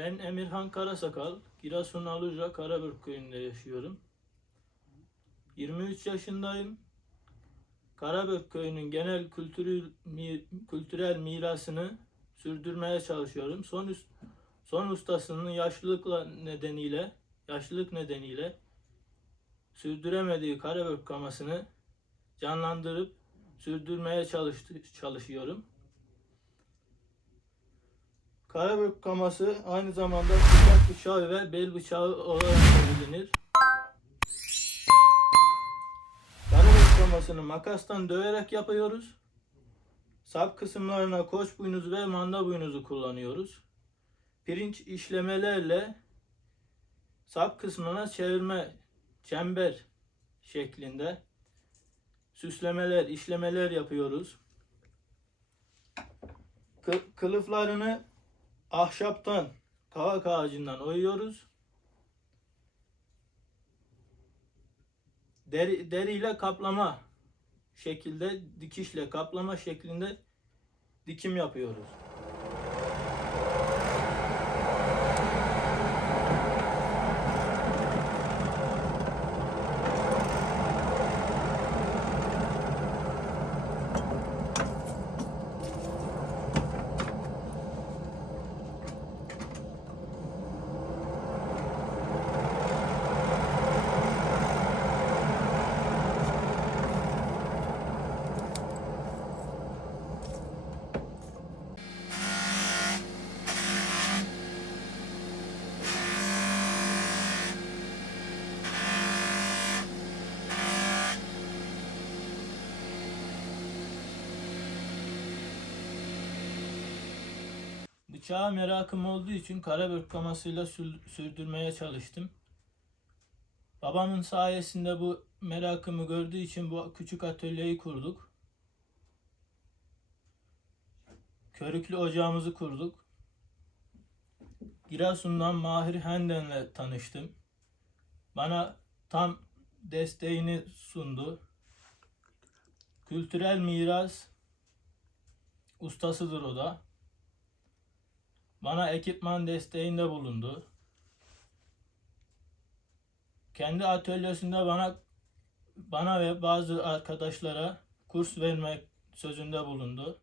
Ben Emirhan Karasakal, Giresun Aluca Karabük köyünde yaşıyorum. 23 yaşındayım. Karabük köyünün genel kültürü, kültürel mirasını sürdürmeye çalışıyorum. Son üst, son ustasının yaşlılıkla nedeniyle, yaşlılık nedeniyle sürdüremediği Karabük kamasını canlandırıp sürdürmeye çalıştı, çalışıyorum. Karabük kaması aynı zamanda bıçak bıçağı ve bel bıçağı olarak da bilinir. Karabük kamasını makastan döverek yapıyoruz. Sap kısımlarına koç boynuzu ve manda boynuzu kullanıyoruz. Pirinç işlemelerle sap kısmına çevirme çember şeklinde süslemeler, işlemeler yapıyoruz. Kı- kılıflarını ahşaptan, kavak ağacından oyuyoruz. Deri, deriyle kaplama şekilde, dikişle kaplama şeklinde dikim yapıyoruz. Bıçağa merakım olduğu için karabük kamasıyla sür- sürdürmeye çalıştım. Babamın sayesinde bu merakımı gördüğü için bu küçük atölyeyi kurduk. Körüklü ocağımızı kurduk. Giresun'dan Mahir Henden'le tanıştım. Bana tam desteğini sundu. Kültürel miras ustasıdır o da. Bana ekipman desteğinde bulundu. Kendi atölyesinde bana bana ve bazı arkadaşlara kurs vermek sözünde bulundu.